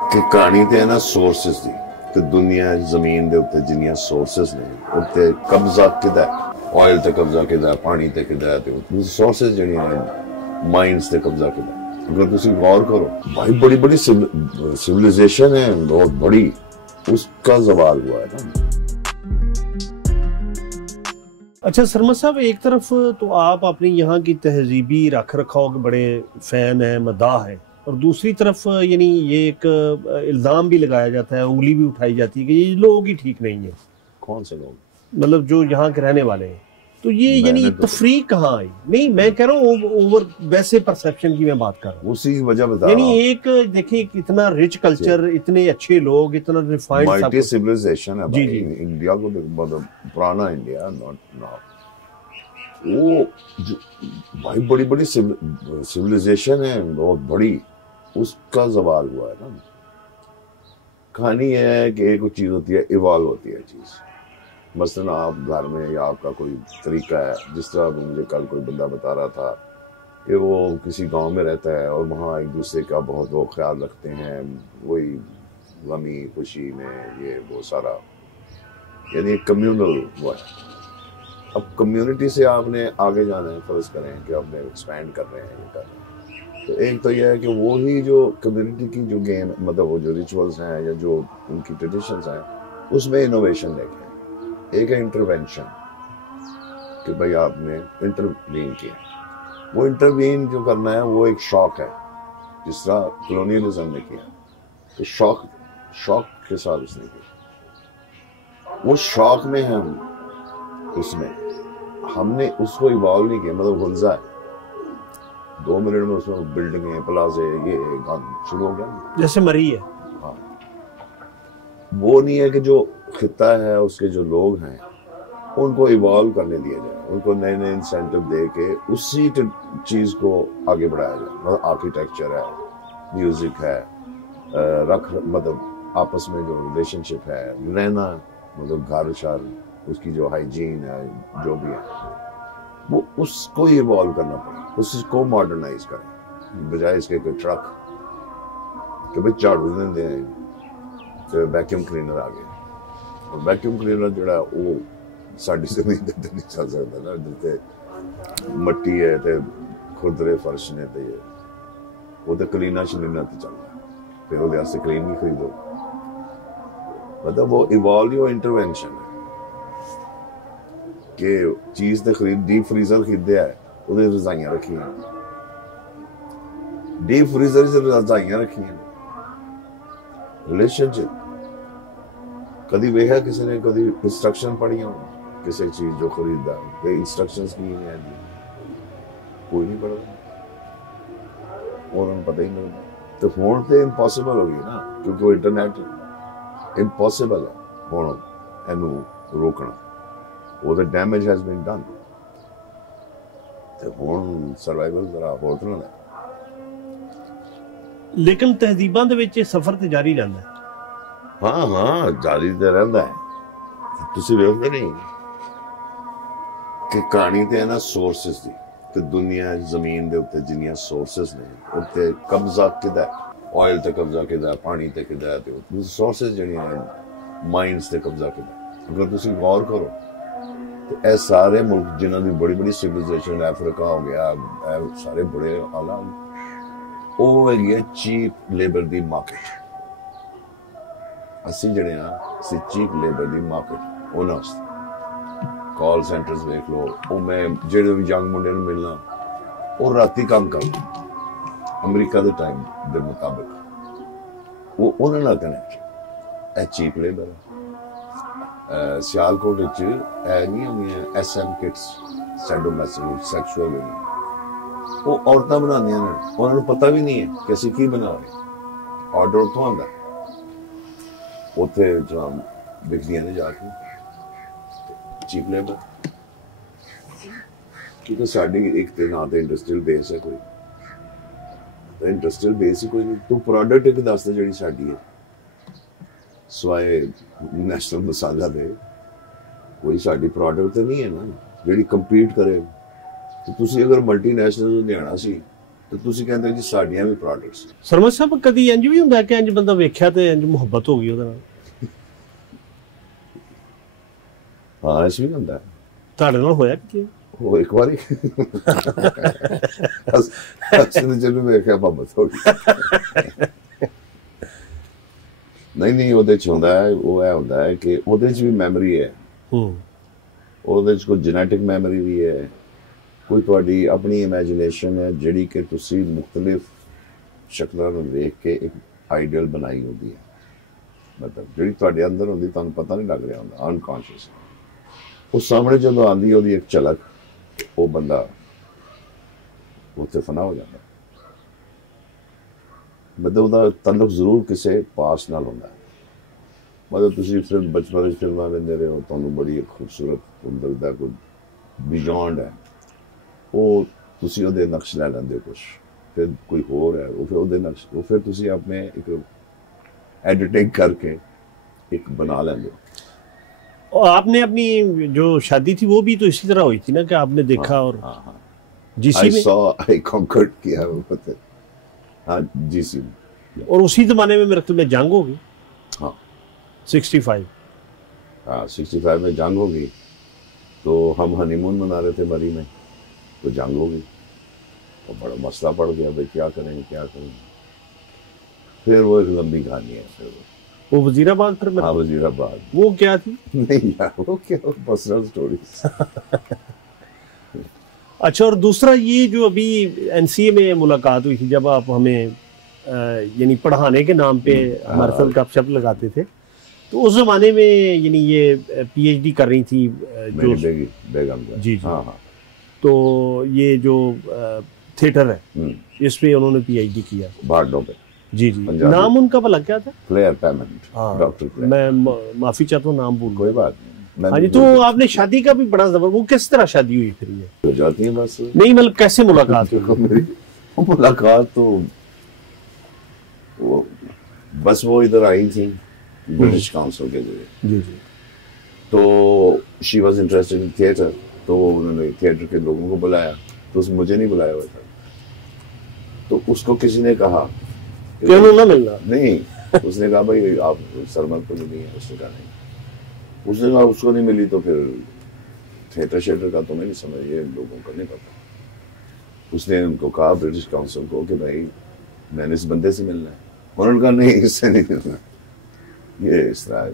कि कहानी तो है ना सोर्सेस की कि दुनिया जमीन के उत्ते जिन्नियां सोर्सेस ने उत्ते कब्जा किदा ऑयल ते कब्जा किदा पानी ते किदा ते सोर्सेस जड़ियां माइंड्स ते कब्जा किदा अगर तुम गौर करो भाई बड़ी बड़ी सिविलाइजेशन है बहुत बड़ी उसका जवाल हुआ है ना। अच्छा सरमद साहब, एक तरफ तो आप अपनी यहाँ की तहजीबी रख रखाव के बड़े फैन हैं, मदाह हैं, और दूसरी तरफ यानी ये एक इल्ज़ाम भी लगाया जाता है, उंगली भी उठाई जाती है कि ये लोग ही ठीक नहीं है। कौन से लोग? मतलब जो यहाँ के रहने वाले हैं। तो ये यानी तफरीक कहाँ आई? नहीं, मैं कह रहा हूँ ओवर वैसे परसेप्शन की मैं बात कर रहा हूँ, उसी वजह बता यानी एक देखिए इतना रिच कल्चर, इतने अच्छे लोग, इतना रिफाइंड मल्टी सिविलाइजेशन है भाई। इंडिया को मतलब पुराना इंडिया नॉट वो भाई बड़ी बड़ी सिविलाइजेशन है बहुत बड़ी उसका जवाल हुआ है ना। कहानी है कि एक चीज होती है, इवॉल्व होती है चीज। मसलन आप घर में या आपका कोई तरीका है, जिस तरह मुझे कल कोई बंदा बता रहा था कि वो किसी गांव में रहता है और वहाँ एक दूसरे का बहुत वो ख्याल रखते हैं, वही गमी खुशी में ये वो सारा, यानी कम्युनल हुआ है। अब कम्युनिटी से आपने आगे जाना है, फर्ज करें कि आपने एक्सपैंड कर रहे हैं, ये कर रहे हैं, तो एक तो यह है कि वो ही जो कम्युनिटी की जो गेम मतलब वो जो रिचुअल्स हैं या जो उनकी ट्रेडिशंस हैं उसमें इनोवेशन लेके एक है इंटरवेंशन कि भाई आपने इंटरवीन किया। वो इंटरवीन जो करना है वो एक शौक है, जिस तरह कॉलोनियलिज्म ने किया तो शौक के साथ उसने किया। वो शौक में है हम, उसमें हमने उसको इवॉल्व नहीं किया, मतलब गुलजा है 2 मिनट में उसमें बिल्डिंगें प्लाजे ये शुरू हो गया जैसे मरी है। हाँ, वो नहीं है कि जो खिता है उसके जो लोग हैं उनको इवॉल्व करने दिया जाए, उनको नए नए इंसेंटिव दे के उसी चीज को आगे बढ़ाया जाए। मतलब आर्किटेक्चर है, म्यूजिक है, मतलब आपस में जो रिलेशनशिप है, रहना, मतलब घर शहर, उसकी जो हाइजीन है, जो भी है वो उसको इवॉल्व करना पड़े, उसको मॉडर्नाइज करें, बजाय इसके कोई ट्रक कि भाई झाड़ू देंगे तो वैक्यूम क्लीनर आ गया। और वैक्यूम क्लीनर जोड़ा वो साड़ी जमीन ते नहीं चल सकता ना, जिते मट्टी है ते खुरदरे फर्श ने ते वो तो क्लीना शलीना ते चलता, फिर वो क्लीन भी खरीदो। मतलब वो इवॉल्व इंटरवेंशन है कि चीज ते खरीद, डीप फ्रीजर खरीदया है, ਉਹਦੇ रजाइयां रखी हैं, डीप फ्रीजर से रजाइयां रखी हैं। रिलेशनशिप कभी वेखा किसी ने, कभी इंस्ट्रक्शन पढ़ी हो किसी चीज जो खरीदा है, इंस्ट्रक्शंस की है कोई नहीं पढ़ा और उन्हें पता ही नहीं। तो फोन तो इम्पॉसिबल हो गई ना, क्योंकि वो इंटरनेट इम्पॉसिबल है फोन एनू रोकना, वो तो डैमेज हैज बीन डन। तो फोन सर्वाइवल जरा होर तरह है, लेकिन तहजीबां दे विच सफर ते जारी रहंदा है। हाँ हाँ जारी तो रहता है। तुसी वेखदे नहीं कि कहानी तो है ना सोर्सेस की कि दुनिया जमीन के उत्ते जिन्नियां सोर्सेस ने उत्ते कब्जा किदा ऑयल ते कब्जा किदा पानी ते किदा ते सोर्सेस जड़ियां माइंड्स ते कब्जा किदा। अगर तुसी गौर करो तो ये सारे मुल्क जिन्हों की बड़ी बड़ी सिविलाइजेशन, अफ्रीका हो गया, सारे बड़े आला वो है चीप लेबर की मार्केट। ਅਸੀਂ ਜਿਹੜੇ ਆ ਅਸੀਂ ਚੀਪ ਲੇਬਰ ਦੀ ਮਾਰਕੀਟ ਉਹਨਾਂ ਵਾਸਤੇ ਕਾਲ ਸੈਂਟਰਸ ਵੇਖ ਲਓ। ਉਹ ਮੈਂ ਜਿਹੜੇ ਵੀ ਯੰਗ ਮੁੰਡੇ ਨੂੰ ਮਿਲਣਾ ਉਹ ਰਾਤੀ ਕੰਮ ਕਰਦੇ ਅਮਰੀਕਾ ਦੇ ਟਾਈਮ ਦੇ ਮੁਤਾਬਕ, ਉਹ ਉਹਨਾਂ ਨਾਲ ਕਨੈਕਟ। ਇਹ ਚੀਪ ਲੇਬਰ ਹੈ। ਸਿਆਲਕੋਟ ਵਿੱਚ ਇਹ ਨਹੀਂ ਹੁੰਦੀਆਂ SM ਕਿਟਸ, ਸੈਡੋਮੈਸੋ ਸੈਕਸ਼ੂਅਲ, ਉਹ ਔਰਤਾਂ ਬਣਾਉਂਦੀਆਂ ਨੇ, ਉਹਨਾਂ ਨੂੰ ਪਤਾ ਵੀ ਨਹੀਂ ਹੈ ਕਿ ਅਸੀਂ ਕੀ ਬਣਾ ਰਹੇ, ਆਰਡਰ ਉੱਥੋਂ ਆਉਂਦਾ, ਉੱਥੇ ਵਿਕਦੀਆਂ ਨੇ ਜਾ ਕੇ ਚੀਪ ਲੇਬਰ। क्योंकि साड़ी एक तो ना तो इंडस्ट्रियल बेस है कोई, तो इंडस्ट्रियल बेस ही कोई नहीं। तू प्रोडक्ट एक दस जी साड़ी है सवाए नैशनल मसाला दे, कोई साड़ी प्रोडक्ट तो नहीं है ना जी कंपीट करे। तो तुसी अगर मल्टीनैशनल लियाना सी तो ਤੁਸੀਂ ਕਹਿੰਦੇ ਜੀ ਸਾਡੀਆਂ ਵੀ ਪ੍ਰੋਡਕਟਸ। ਸਰਮਦ ਸਾਹਿਬ ਕਦੀ ਇੰਜ ਵੀ ਹੁੰਦਾ ਕਿ ਇੰਜ ਬੰਦਾ ਵੇਖਿਆ ਤੇ ਇੰਜ ਮੁਹੱਬਤ ਹੋ ਗਈ ਉਹਦੇ ਨਾਲ? ਹਾਂ ਇਸ ਵੀ ਹੁੰਦਾ। ਤੁਹਾਡੇ ਨਾਲ ਹੋਇਆ ਕਿ ਉਹ ਇੱਕ ਵਾਰੀ ਅਸਲ ਜਿਹਨੂੰ ਵੇਖਿਆ ਮੁਹੱਬਤ ਹੋ ਗਈ। ਨਹੀਂ ਉਹਦੇ ਚ ਹੁੰਦਾ ਹੈ, ਉਹ ਇਹ ਹੁੰਦਾ ਹੈ ਕਿ ਉਹਦੇ ਚ ਵੀ ਮੈਮਰੀ ਹੈ। ਉਹਦੇ ਚ ਕੋਈ ਜੈਨੇਟਿਕ ਮੈਮਰੀ ਵੀ ਹੈ, ਕੋਈ ਤੁਹਾਡੀ ਆਪਣੀ ਇਮੇਜਿਨੇਸ਼ਨ ਹੈ ਜਿਹੜੀ ਕਿ ਤੁਸੀਂ ਮੁxtਲਿਫ ਸ਼ਕਲਾਂ ਨੂੰ ਵੇਖ ਕੇ ਇੱਕ ਆਈਡੀਅਲ ਬਣਾਈ ਹੁੰਦੀ ਹੈ। ਮਤਲਬ ਜਿਹੜੀ ਤੁਹਾਡੇ ਅੰਦਰ ਹੁੰਦੀ ਤੁਹਾਨੂੰ ਪਤਾ ਨਹੀਂ ਲੱਗ ਰਿਹਾ ਹੁੰਦਾ, ਅਨਕੌਂਸ਼ੀਅਸ। ਉਹ ਸਾਹਮਣੇ ਜਦੋਂ ਆਉਂਦੀ ਉਹਦੀ ਇੱਕ ਝਲਕ, ਉਹ ਬੰਦਾ ਉੱਥੇ ਫਨਾ ਹੋ ਜਾਂਦਾ। ਮਤਲਬ ਉਹਦਾ ਤਾਲੁਕ ਜ਼ਰੂਰ ਕਿਸੇ ਪਾਸ ਨਾਲ ਹੁੰਦਾ ਹੈ। ਮਤਲਬ ਤੁਸੀਂ ਫਿਰ ਬਚਪਨ ਵਿੱਚ ਫਿਲਮਾਂ ਵੇਖਦੇ ਰਹੇ ਹੋ, ਤੁਹਾਨੂੰ ਬੜੀ ਖੂਬਸੂਰਤ ਅੰਦਰ ਦਾ ਕੋਈ ਬਿਯੋਂਡ ਹੈ, ਉਹ ਤੁਸੀਂ ਉਹਦੇ ਨਕਸ਼ ਲੈ ਲੈਂਦੇ ਹੋ ਕੁਛ, ਫਿਰ ਕੋਈ ਹੋਰ ਹੈ ਉਹ ਫਿਰ ਉਹਦੇ ਨਕਸ਼, ਉਹ ਫਿਰ ਤੁਸੀਂ ਆਪਣੇ ਇੱਕ एडिटिंग करके एक बना लेंगे। और आपने अपनी जो शादी थी वो भी तो इसी तरह हुई थी ना कि आपने देखा? और जीसी में I conquered किया वो पता। हाँ जीसी में। और उसी जमाने में मेरे ख्याल में जंग होगी। हाँ 65। हाँ 65 में जंग होगी, तो हम हनीमून मना रहे थे मरी में, तो जंग होगी तो बड़ा मसला पड़ गया, भाई क्या करेंगे क्या करेंगे। फिर वो एक लंबी कहानी है। फिर वो वजीराबाद, फिर हाँ वजीराबाद। वो क्या थी? नहीं यार वो क्या, पर्सनल स्टोरी। अच्छा, और दूसरा ये जो अभी एनसीए में मुलाकात हुई थी, जब आप हमें यानी पढ़ाने के नाम पे हमारे साथ गपशप लगाते थे, तो उस जमाने में यानी ये पीएचडी कर रही थी जो बेगम जी हाँ हाँ, तो ये जो थिएटर है इस पे उन्होंने पीएचडी किया बारडो पे। जी जी, नाम उनका भला क्या था? Claire payment. Doctor Claire. मैं माफी चाहता हूँ नाम भूल। कोई बात नहीं। हाँ जी, तो आपने शादी का भी बड़ा जबर, वो किस तरह शादी हुई फिर? ये हो जाती है बस। नहीं मतलब कैसे मुलाकात हुई? मेरी मुलाकात तो वो बस वो इधर आई थी ब्रिटिश काउंसिल के जरिए। जी जी। तो she was interested in theatre, तो उन्होंने थिएटर के लोगों को बुलाया, तो मुझे नहीं बुलाया हुआ था। तो उसको किसी ने कहा क्यों ना मिलना? नहीं, उसने कहा भाई आप सरमद को मिली है? उसने कहा नहीं। उसने कहा उसको नहीं मिली तो फिर थिएटर शेटर का तो मैं नहीं समझ, ये लोगों को नहीं पता। उसने उनको कहा ब्रिटिश काउंसिल को कि भाई मैंने इस बंदे से मिलना है। उन्होंने कहा नहीं इससे नहीं मिलना, ये इस तरह।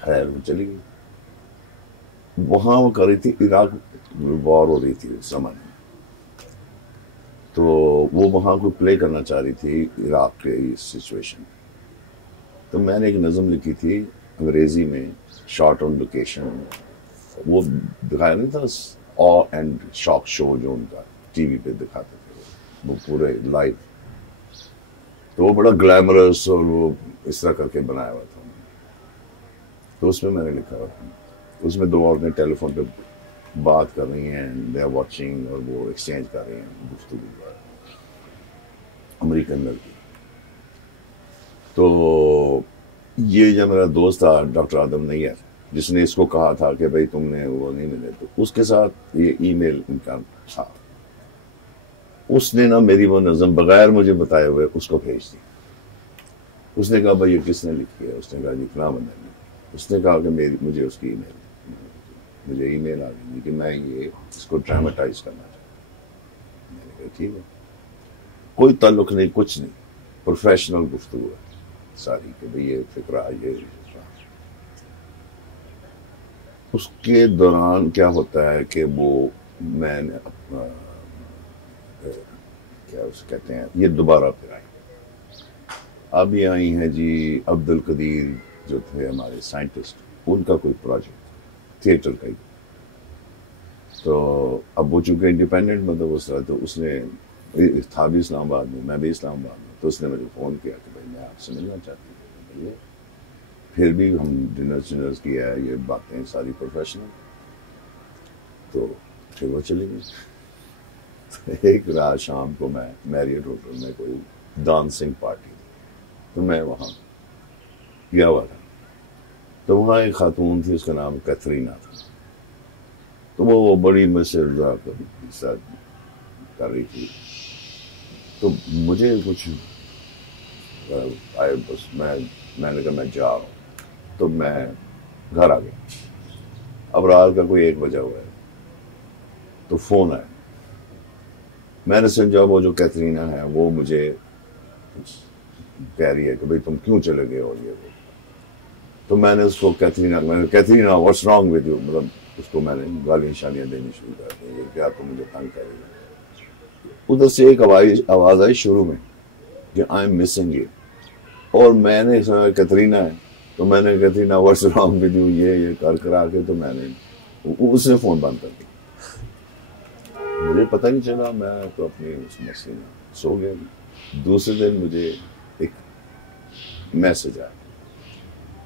खैर वो चली गई। वहां वो कर रही थी, इराक वॉर हो रही थी उस समय, तो वो वहाँ को प्ले करना चाह रही थी इराक के इस सिचुएशन। तो मैंने एक नज़म लिखी थी अंग्रेजी में, शॉट ऑन लोकेशन। वो दिखाया नहीं था ऑ एंड शॉक शो जो उनका टीवी पे दिखाते थे, वो पूरे लाइव। तो वो बड़ा ग्लैमरस और वो इस तरह करके बनाया हुआ था। तो उसमें मैंने लिखा हुआ था, उसमें दो औरतें टेलीफोन पे बात कर रही हैं, दे आर वाचिंग, और वो एक्सचेंज कर रही हैं गुफ्तगू, अमेरिकन लड़की। तो ये जो मेरा दोस्त था डॉक्टर आदम नैयर, जिसने इसको कहा था कि भाई तुमने वो नहीं मिले, तो उसके साथ ये ईमेल इनका था। उसने ना मेरी वो नज़म बगैर मुझे बताए हुए उसको भेज दी। उसने कहा भाई ये किसने लिखी है? उसने कहा जी फलां बंदे ने। उसने कहा कि मुझे उसकी मुझे ईमेल आ गई कि मैं ये इसको ड्रामेटाइज करना चाहता हूँ। मैंने कहा ठीक है, कोई ताल्लुक नहीं, कुछ नहीं, प्रोफेशनल गुफ्तगू है सारी कि भाई ये फिक्रा ये। उसके दौरान क्या होता है कि वो मैंने अपना क्या उसे कहते हैं, ये दोबारा फिर आई। अब ये आई हैं जी अब्दुल कदीर जो थे हमारे साइंटिस्ट, उनका कोई प्रोजेक्ट थिएटर का ही। तो अब वो चूंकि इंडिपेंडेंट मतलब उस तरह, तो उसने था भी इस्लामाबाद में, मैं भी इस्लामाबाद में, तो उसने मुझे फ़ोन किया कि भाई मैं आपसे मिलना चाहती हूँ। फिर भी हम डिनर्स किया है, ये बातें सारी प्रोफेशनल। तो फिर वो चली गई। एक रात शाम को मैं मैरियट होटल में कोई डांसिंग पार्टी थी, तो मैं वहाँ गया हुआ था। तो वहाँ एक खातून थी, उसका नाम कैथरीना था। तो वो बड़ी मुझसे कर रही थी, तो मुझे कुछ आए, बस मैंने कहा मैं जा रहा हूँ, तो मैं घर आ गया। अब रात का कोई 1 बजा हुआ है, तो फोन आया। मैंने समझा वो जो कैथरीना है वो मुझे कह रही है कि भाई तुम क्यों चले गए हो, ये वो। तो मैंने उसको Katarina what's wrong with you, मतलब उसको मैंने गालियां शालियां देनी शुरू कर दी, क्या तुम मुझे तंग कर रही हो। उधर से एक आवाज आई शुरू में कि आई एम मिसिंग यू, और मैंने समझा कैथरीना है, तो मैंने Katarina what's wrong with you ये कर के, तो मैंने उसने फोन बंद कर दिया। मुझे पता नहीं चला, मैं तो अपनी उस मस्ती में सो गया। दूसरे दिन मुझे एक मैसेज आया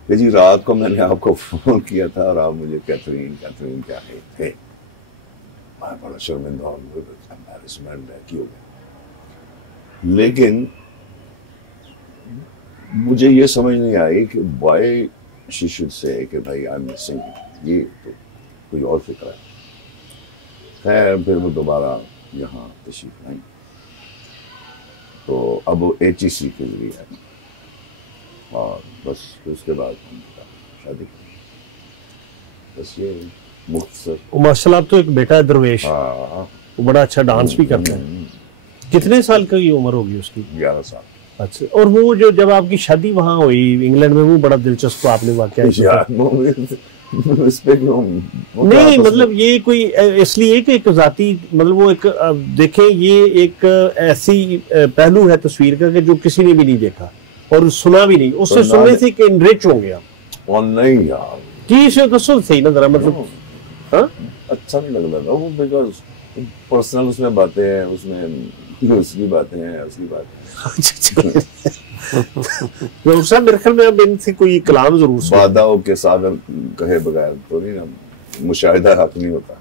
कि जी रात को मैंने आपको फोन किया था और आप मुझे कैथरीन क्या है थे। मैं बड़ा शर्मिंदा और एम्बैरेसमेंट है, क्यों गया। लेकिन मुझे ये समझ नहीं आई कि वाई शी शुड से कि भाई आई एम मिसिंग, ये तो कोई और फिक्र है। खैर फिर वो दोबारा यहाँ तशरीफ लाई, तो अब HEC के जरिए है, और बस उसके बाद हम शादी की। बस ये मुख्तसर। माशाल्लाह, तो एक बेटा है दरवेश, हाँ, वो बड़ा अच्छा डांस भी करता है। कितने साल की उम्र होगी उसकी? 11 साल। अच्छा, और वो जो जब आपकी शादी वहाँ हुई इंग्लैंड में, वो बड़ा दिलचस्प आपने वाकया इस पे क्यों नहीं, मतलब ये कोई इसलिए कि एक जाती, मतलब वो एक देखें, ये एक ऐसी पहलू है तस्वीर का कि जो किसी ने भी नहीं देखा और सुना भी नहीं, उससे सुनने से कि इनरिच होंगे आप। और नहीं यार, की से दसो सही ना जरा, मतलब हाँ अच्छा नहीं लगता था वो, बिकॉज पर्सनल उसमें बातें हैं, उसमें उसकी बातें हैं, असली बातें। अच्छा, मेरे ख्याल में अब इनसे कोई कलाम जरूर बादाओं के सागर कहे बगैर तो नहीं ना, मुशाहिदा हक नहीं होता।